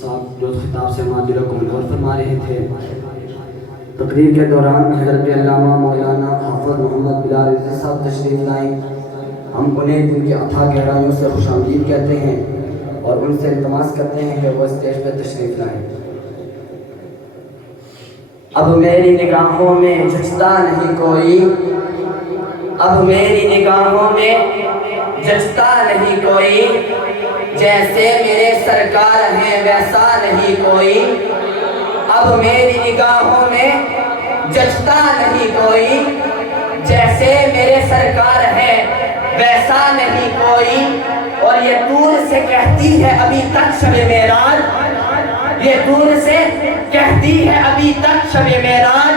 صاحب جو خطاب سے معذرہ قول اور فرما رہے تھے، تقریر کے دوران حضرت علامہ مولانا حافظ محمد بلال رضوی صاحب تشریف لائیں۔ ہم انہیں دن کی اتھاہ گہرائیوں سے خوش آمدید کہتے ہیں اور ان سے التماس کرتے ہیں کہ وہ اسٹیج پہ تشریف لائیں۔ اب میری نگاہوں میں جچتا نہیں کوئی، اب میری نگاہوں میں جچتا نہیں کوئی، جیسے میرے سرکار ہیں ویسا نہیں کوئی۔ اب میری نگاہوں میں جچتا نہیں کوئی، جیسے میرے سرکار ہیں ویسا نہیں کوئی۔ اور یہ دور سے کہتی ہے ابھی تک شب معراج، یہ دور سے کہتی ہے ابھی تک شب معراج،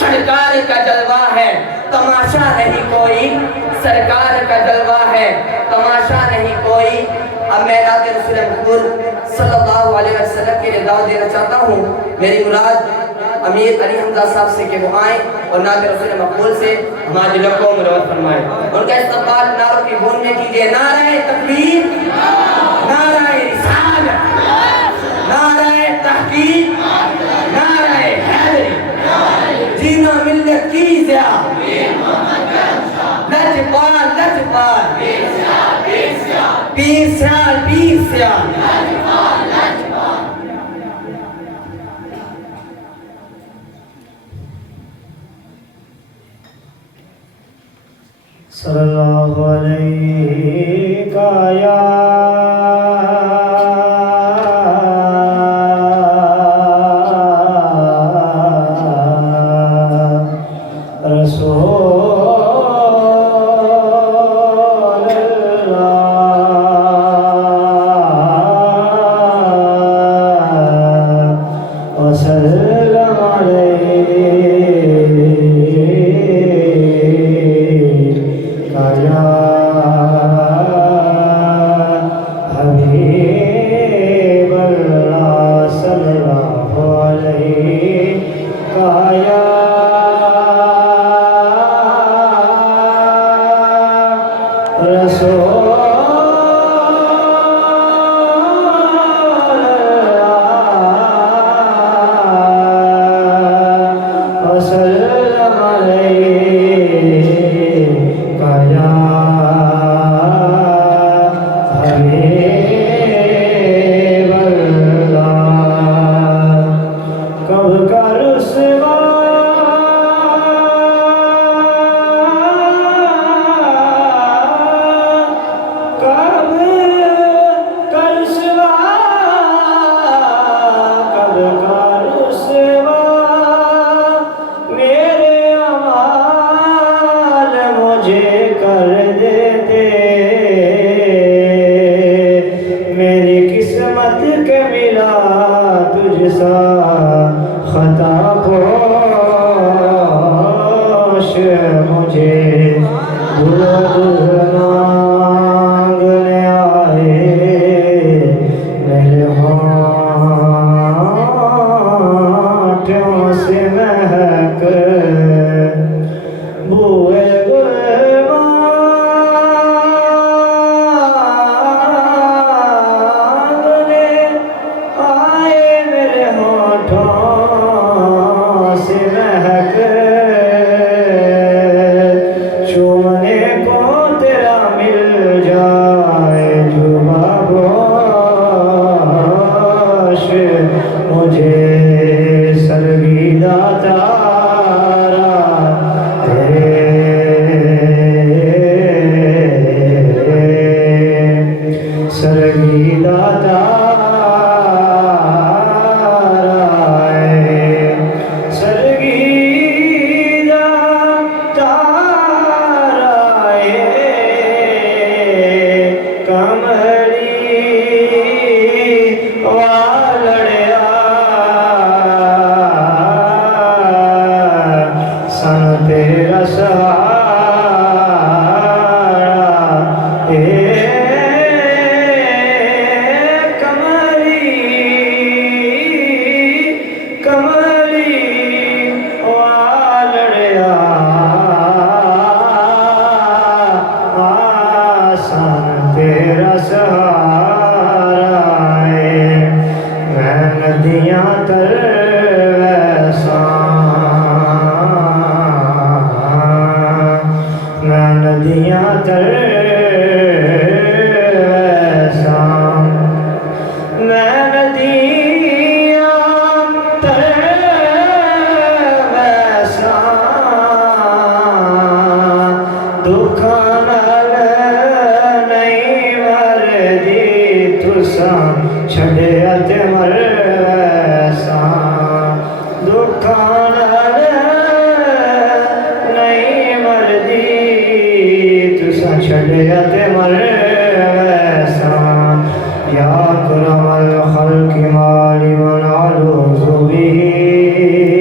سرکار کا جلوہ ہے تماشا نہیں کوئی، سرکار کا جلوہ ہے تماشا نہیں کوئی۔ اب میں نعت رسول مقبول صلی اللہ علیہ وسلم کی رضا دینا چاہتا ہوں۔ میری مراد امیر علی حمزہ صاحب سے کہ وہ آئیں اور نعت رسول مقبول سے ہمارے دلوں کو مروت فرمائیں۔ ان کا استقبال نعروں کی گونج میں کیجئے۔ نعرہ تکبیر، نعرہ رسالت، نعرہ تحقیق، نعرہ حیدری، جینا ملت کی ضیاء، لجپال لجپال، پیر سیال پیر سیال، صلی اللہ علیہ یا رسول چھڑیا تے مر ویسا دکھاں نال نہیں مردی تساں چھڑیا تے مر ویسا یا کرم الخلق مالی من علوذ به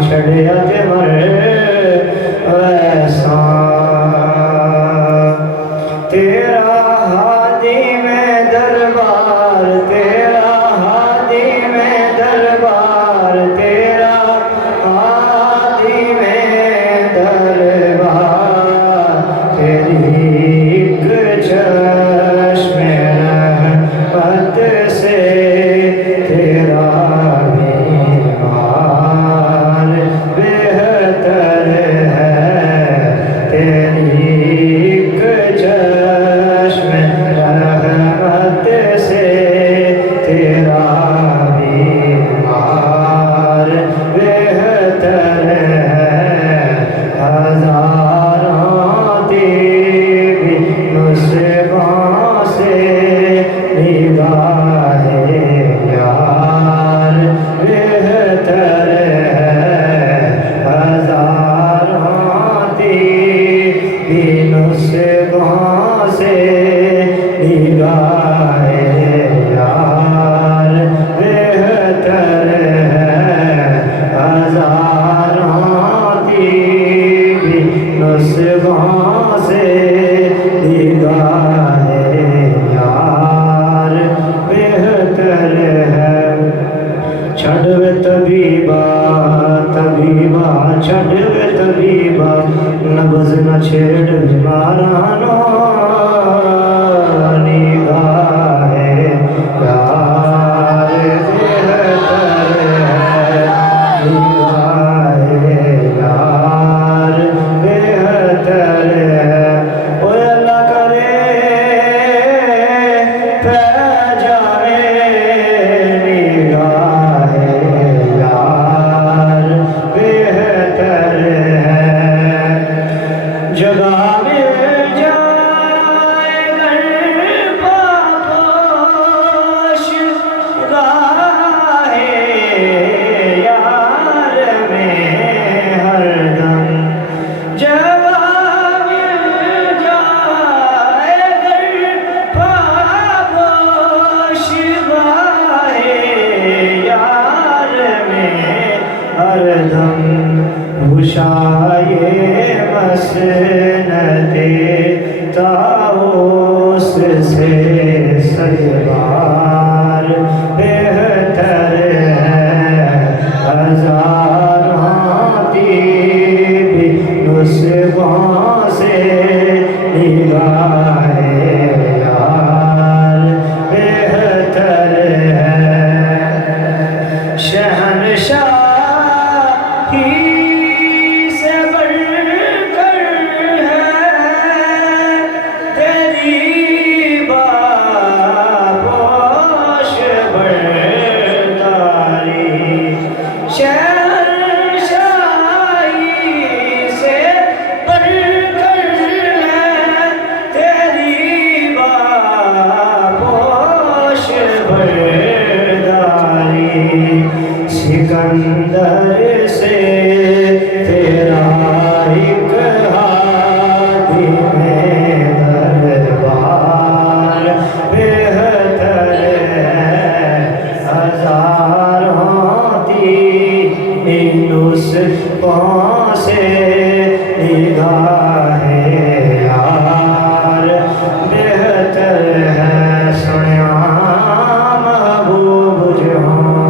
چھڑیا تے مر ویسا تیرا ہادی میں دربار تیرا ہادی میں دربار تیرا ہادی میں دربار تیری ایک چشم رحمت سے تیرا نبض نہ چھیڑ بیمارانو نگاہ یار بہتر ہے نگاہ یار بہتر ہے او اللہ کرے پہ جانے نگاہ یار بہتر ہے جگہ مل جائے گر پاپوش گاہ یار میں ہر دم جگہ مل جائے گر پاپوش گاہ یار میں ہر دم بشائے مسند طاؤس سے سیوار بہتر ہے ہزاراں طیب نسخوں سے نگاہ یار بہتر ہے شہنشاہی سکندر سے تیرا ایک ہادی میں دربار بہتر ہے ہزاروں نسخوں سے نگاہ یار بہتر ہے سنیا محبوب جہاں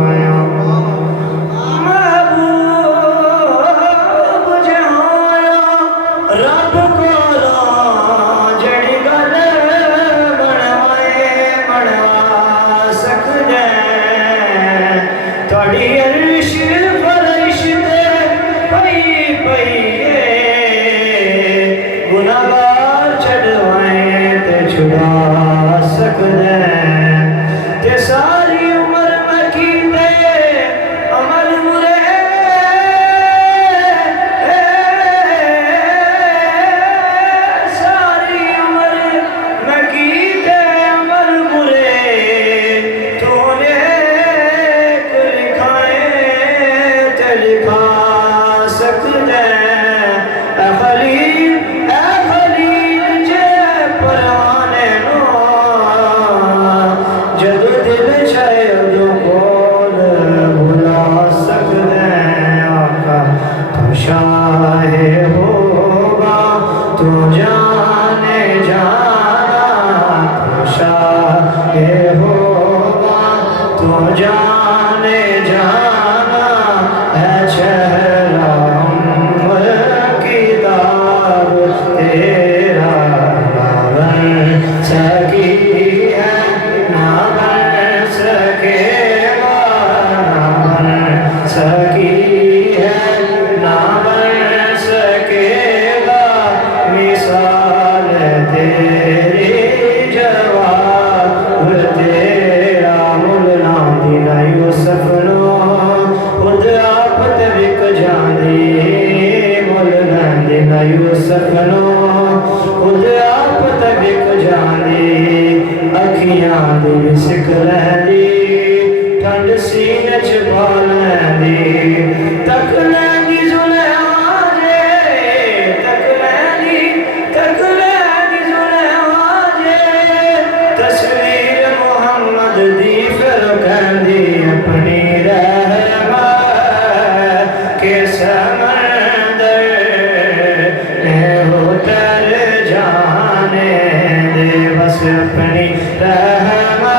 نہ یوسف نو خود آپ تک جاندی اکھیاں دی سکھ لہندی ٹھنڈ سینے چ پا لہندی تک لہندی زلیخا جے تک لہندی زلیخا جے تصویر محمد دی پھر کہندی اپنی رہما کے سمندر اتر جانے دے بس اپنی رہما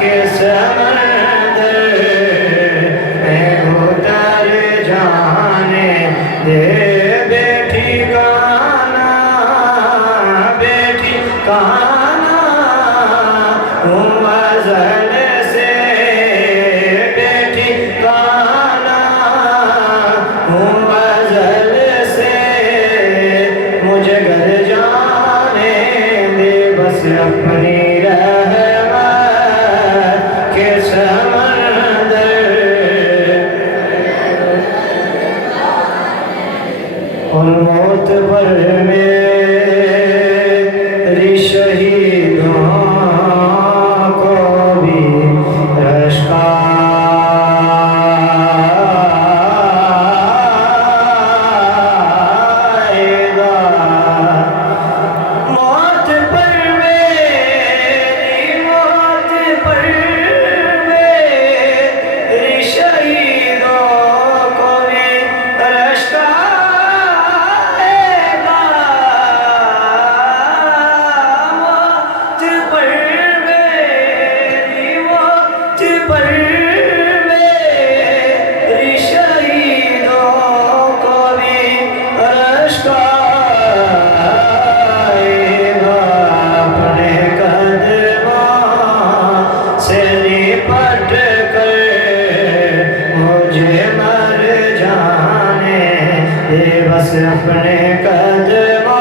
کے سمندر اتر جانے دے بیٹھی کانا ہوں ازل سے بیٹھی کانا ہوں ازل سے مجھے گھر جانے دے بس اپنی رہما کے سمندر اور موت پر میری شہیدوں کو بھی رشک آئے گا موت پر میری شہیدوں کو بھی رشک بس اپنے قدموں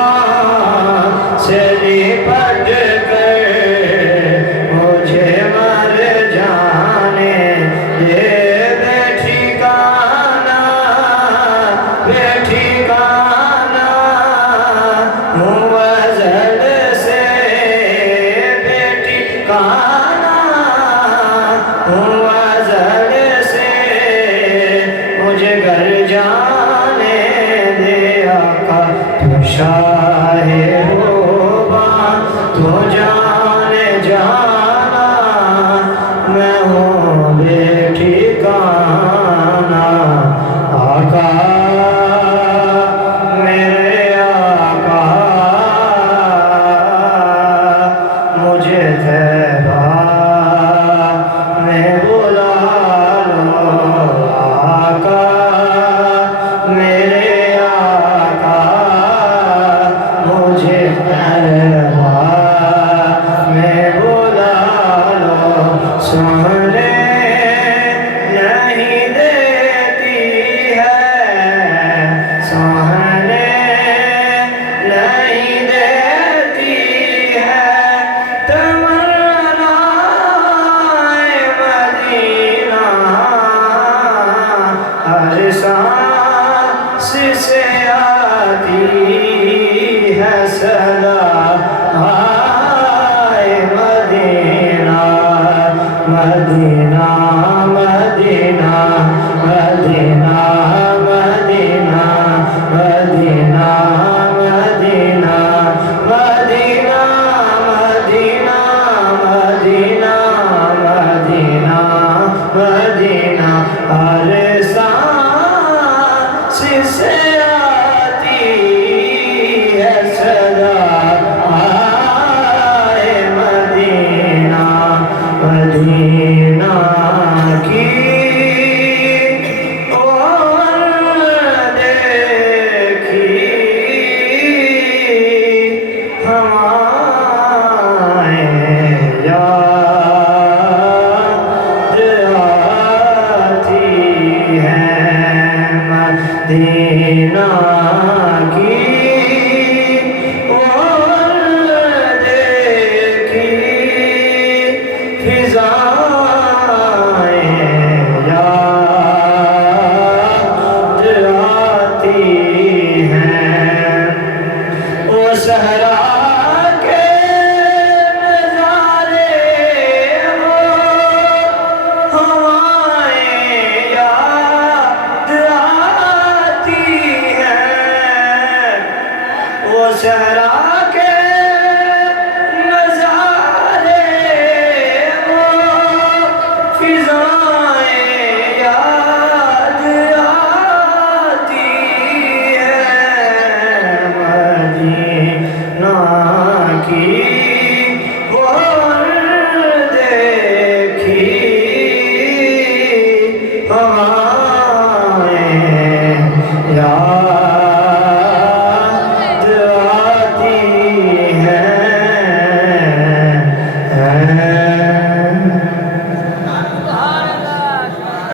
سے لپٹ کر مجھے مر جانے دے بیٹھی کانا ہوں ازل سے بیٹھی کانا ہوں ازل سے مجھے گھر جانے دے آقا تو شاہ روباں تو جان جانا میں ہوں بے ٹھکانا آقا میرے آقا مجھے تیرا میں بلا لو آقا میرے آقا مجھے تیرا میں بلا لو سونے نہیں دیتی ہے سونے نہیں دیتی ہے تمنا مدینہ ہر سانس سے آتی ہے صدا آئے مدینہ مدینہ مدینہ مدینہ مدینہ مدینہ مدینہ مدینہ مدینہ مدینہ مدینہ مدینہ ہر سانس سے آتی ہے صدا آئے مدینہ مدینہ کی اور دیکھی ہمارے یاد آتی ہے مدینہ کی اور دیکھی فضائیں یاد آتی ہیں صحرا کے نظارے وہ ہوائیں یاد آتی ہیں وہ صحرا